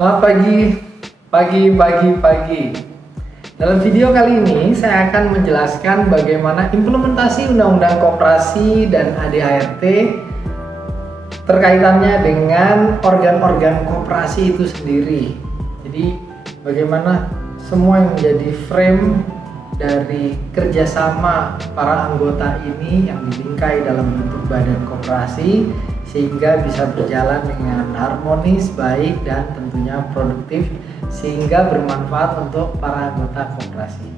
Selamat pagi. Dalam video kali ini saya akan menjelaskan bagaimana implementasi Undang-Undang Koperasi dan ADART terkaitannya dengan organ-organ koperasi itu sendiri. Jadi bagaimana semua yang menjadi frame dari kerjasama para anggota ini yang dibingkai dalam bentuk badan koperasi sehingga bisa berjalan dengan harmonis, baik, dan tentunya produktif sehingga bermanfaat untuk para anggota koperasi.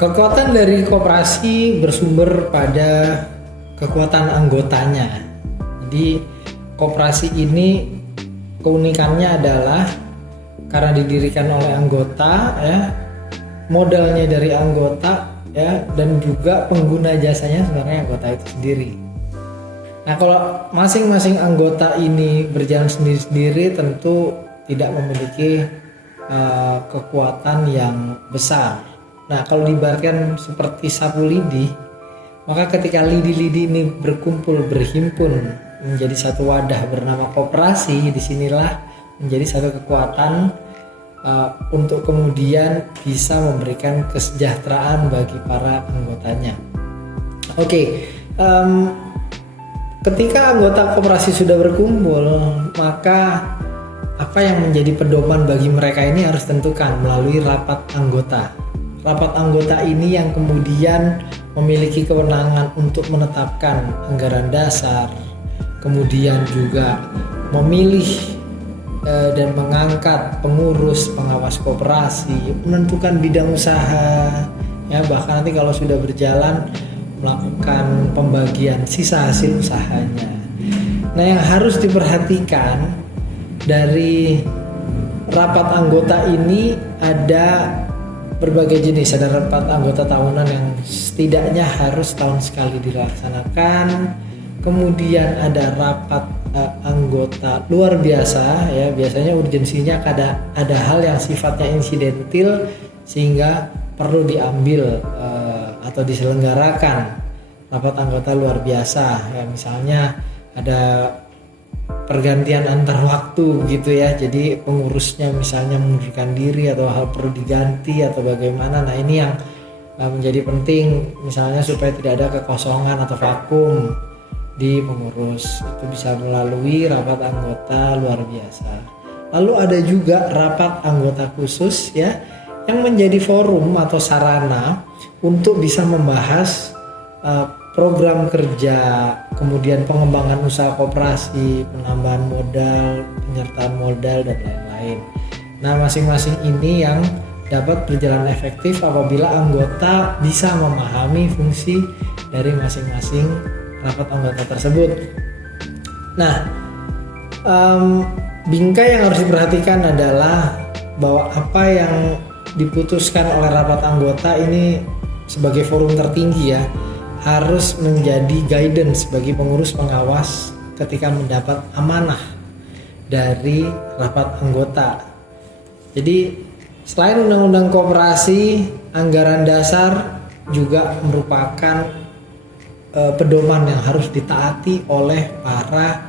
Kekuatan dari koperasi bersumber pada kekuatan anggotanya. Jadi koperasi ini keunikannya adalah karena didirikan oleh anggota, modalnya dari anggota, dan juga pengguna jasanya sebenarnya anggota itu sendiri. Nah, kalau masing-masing anggota ini berjalan sendiri-sendiri tentu tidak memiliki kekuatan yang besar. Nah, kalau diibaratkan seperti sapu lidi, maka ketika lidi-lidi ini berhimpun menjadi satu wadah bernama koperasi, disinilah menjadi satu kekuatan untuk kemudian bisa memberikan kesejahteraan bagi para anggotanya. Ketika anggota koperasi sudah berkumpul, maka apa yang menjadi pedoman bagi mereka ini harus tentukan melalui rapat anggota. Rapat anggota ini yang kemudian memiliki kewenangan untuk menetapkan anggaran dasar, kemudian juga memilih dan mengangkat pengurus pengawas koperasi, menentukan bidang usaha, bahkan nanti kalau sudah berjalan melakukan pembagian sisa hasil usahanya. Nah, yang harus diperhatikan dari rapat anggota ini ada berbagai jenis. Ada rapat anggota tahunan yang setidaknya harus tahun sekali dilaksanakan. Kemudian ada rapat anggota luar biasa, biasanya urgensinya ada hal yang sifatnya insidentil sehingga perlu diambil atau diselenggarakan rapat anggota luar biasa, misalnya ada pergantian antar waktu gitu jadi pengurusnya misalnya mengundurkan diri atau hal perlu diganti atau bagaimana. Nah, ini yang menjadi penting misalnya supaya tidak ada kekosongan atau vakum di pengurus, itu bisa melalui rapat anggota luar biasa. Lalu ada juga rapat anggota khusus yang menjadi forum atau sarana untuk bisa membahas program kerja, kemudian pengembangan usaha koperasi, penambahan modal, penyertaan modal, dan lain-lain. Nah, masing-masing ini yang dapat berjalan efektif apabila anggota bisa memahami fungsi dari masing-masing rapat anggota tersebut. Nah, bingkai yang harus diperhatikan adalah bahwa apa yang diputuskan oleh rapat anggota ini sebagai forum tertinggi harus menjadi guidance bagi pengurus pengawas ketika mendapat amanah dari rapat anggota. Jadi selain undang-undang koperasi, anggaran dasar juga merupakan pedoman yang harus ditaati oleh para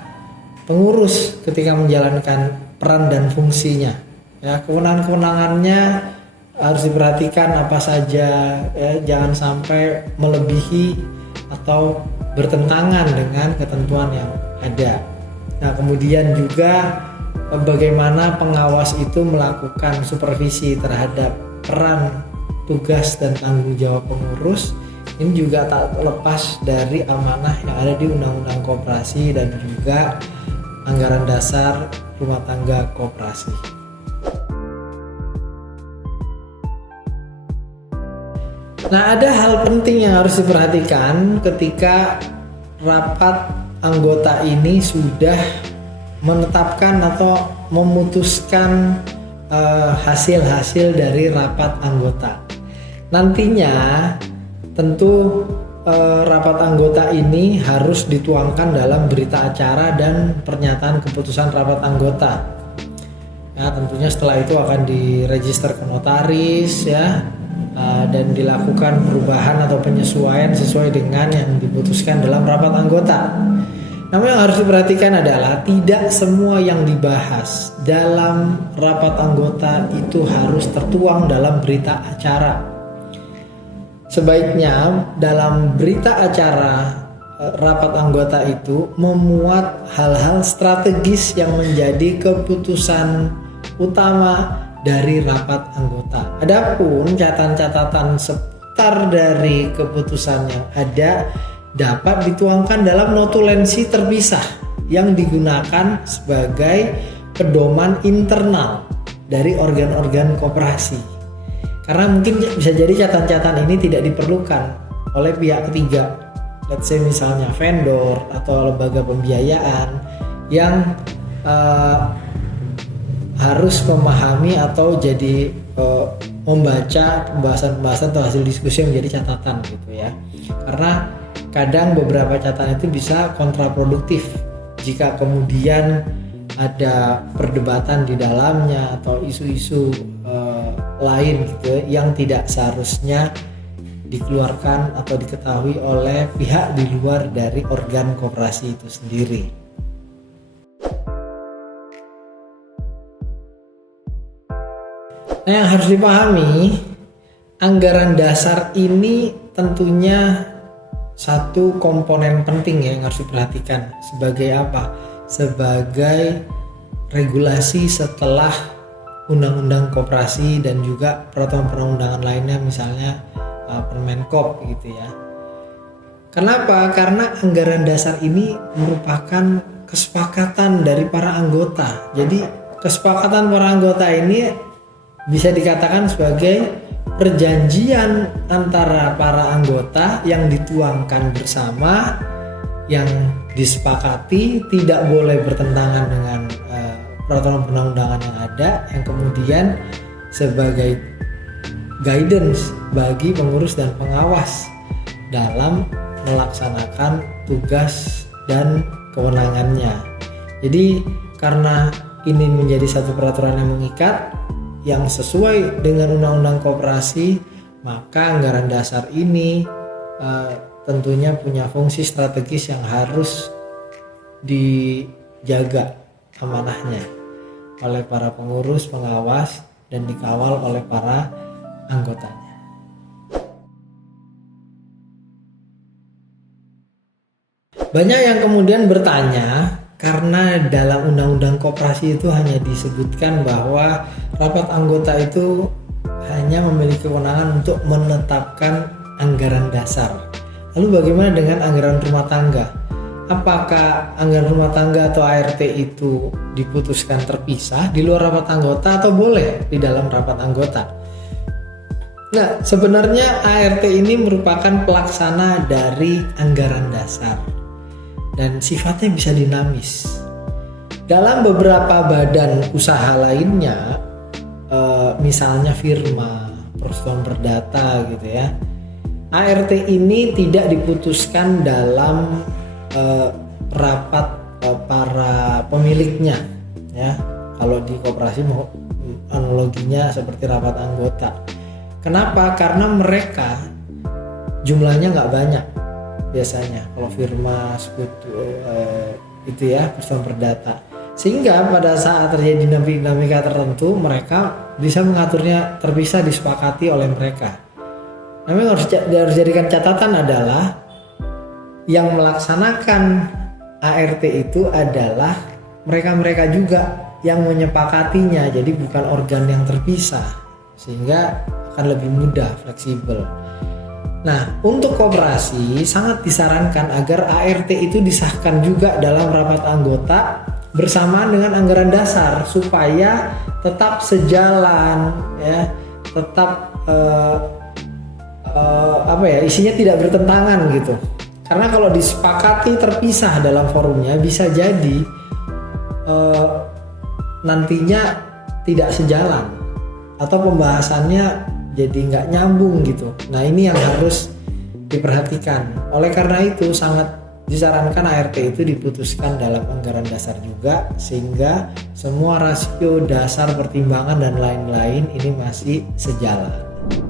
pengurus ketika menjalankan peran dan fungsinya. Kewenangan-kewenangannya harus diperhatikan apa saja, jangan sampai melebihi atau bertentangan dengan ketentuan yang ada. Nah, kemudian juga bagaimana pengawas itu melakukan supervisi terhadap peran, tugas, dan tanggung jawab pengurus. Ini juga tak lepas dari amanah yang ada di Undang-Undang Koperasi dan juga anggaran dasar rumah tangga koperasi. Nah, ada hal penting yang harus diperhatikan ketika rapat anggota ini sudah menetapkan atau memutuskan hasil-hasil dari rapat anggota. Nantinya tentu rapat anggota ini harus dituangkan dalam berita acara dan pernyataan keputusan rapat anggota. Tentunya setelah itu akan diregister ke notaris dan dilakukan perubahan atau penyesuaian sesuai dengan yang diputuskan dalam rapat anggota. Namun yang harus diperhatikan adalah tidak semua yang dibahas dalam rapat anggota itu harus tertuang dalam berita acara. Sebaiknya dalam berita acara rapat anggota itu memuat hal-hal strategis yang menjadi keputusan utama dari rapat anggota. Adapun catatan-catatan seputar dari keputusan yang ada dapat dituangkan dalam notulensi terpisah yang digunakan sebagai pedoman internal dari organ-organ koperasi. Karena mungkin bisa jadi catatan-catatan ini tidak diperlukan oleh pihak ketiga. Let's say misalnya vendor atau lembaga pembiayaan yang harus memahami atau jadi membaca pembahasan-pembahasan atau hasil diskusi yang menjadi catatan gitu ya. Karena kadang beberapa catatan itu bisa kontraproduktif jika kemudian ada perdebatan di dalamnya atau isu-isu lain gitu yang tidak seharusnya dikeluarkan atau diketahui oleh pihak di luar dari organ koperasi itu sendiri. Nah, yang harus dipahami, anggaran dasar ini tentunya satu komponen penting ya yang harus diperhatikan. Sebagai apa? Sebagai regulasi setelah undang-undang koperasi dan juga peraturan perundang-undangan lainnya, misalnya Permenkop gitu ya. Kenapa? Karena anggaran dasar ini merupakan kesepakatan dari para anggota. Jadi kesepakatan para anggota ini bisa dikatakan sebagai perjanjian antara para anggota yang dituangkan bersama, yang disepakati tidak boleh bertentangan dengan peraturan perundang-undangan yang ada, yang kemudian sebagai guidance bagi pengurus dan pengawas dalam melaksanakan tugas dan kewenangannya. Jadi karena ini menjadi satu peraturan yang mengikat yang sesuai dengan undang-undang koperasi, maka anggaran dasar ini tentunya punya fungsi strategis yang harus dijaga amanahnya oleh para pengurus, pengawas, dan dikawal oleh para anggotanya. Banyak yang kemudian bertanya, karena dalam undang-undang koperasi itu hanya disebutkan bahwa rapat anggota itu hanya memiliki kewenangan untuk menetapkan anggaran dasar. Lalu bagaimana dengan anggaran rumah tangga? Apakah anggaran rumah tangga atau ART itu diputuskan terpisah di luar rapat anggota atau boleh di dalam rapat anggota? Nah, sebenarnya ART ini merupakan pelaksana dari anggaran dasar dan sifatnya bisa dinamis. Dalam beberapa badan usaha lainnya, misalnya firma, persatuan perdata gitu ya, ART ini tidak diputuskan dalam rapat para pemiliknya ya. Kalau di koperasi analoginya seperti rapat anggota. Kenapa? Karena mereka jumlahnya nggak banyak biasanya kalau firma, sekutu itu ya, persatuan perdata. Sehingga pada saat terjadi dinamika tertentu mereka bisa mengaturnya terpisah, disepakati oleh mereka. Namun yang harus jadikan catatan adalah yang melaksanakan ART itu adalah mereka-mereka juga yang menyepakatinya. Jadi bukan organ yang terpisah, sehingga akan lebih mudah, fleksibel. Nah, untuk koperasi sangat disarankan agar ART itu disahkan juga dalam rapat anggota bersamaan dengan anggaran dasar supaya tetap sejalan ya, tetap isinya tidak bertentangan gitu. Karena kalau disepakati terpisah dalam forumnya bisa jadi nantinya tidak sejalan atau pembahasannya jadi nggak nyambung gitu. Nah, ini yang harus diperhatikan. Oleh karena itu sangat disarankan ART itu diputuskan dalam anggaran dasar juga, sehingga semua rasio, dasar, pertimbangan dan lain-lain ini masih sejalan.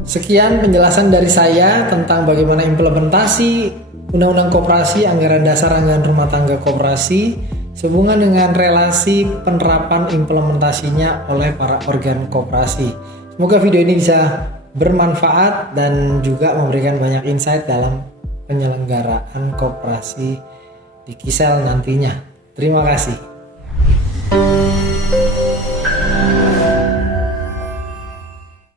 Sekian penjelasan dari saya tentang bagaimana implementasi Undang-Undang Koperasi, Anggaran Dasar Anggaran Rumah Tangga Koperasi, sehubungan dengan relasi penerapan implementasinya oleh para organ koperasi. Semoga video ini bisa bermanfaat dan juga memberikan banyak insight dalam penyelenggaraan koperasi di Kisel nantinya. Terima kasih.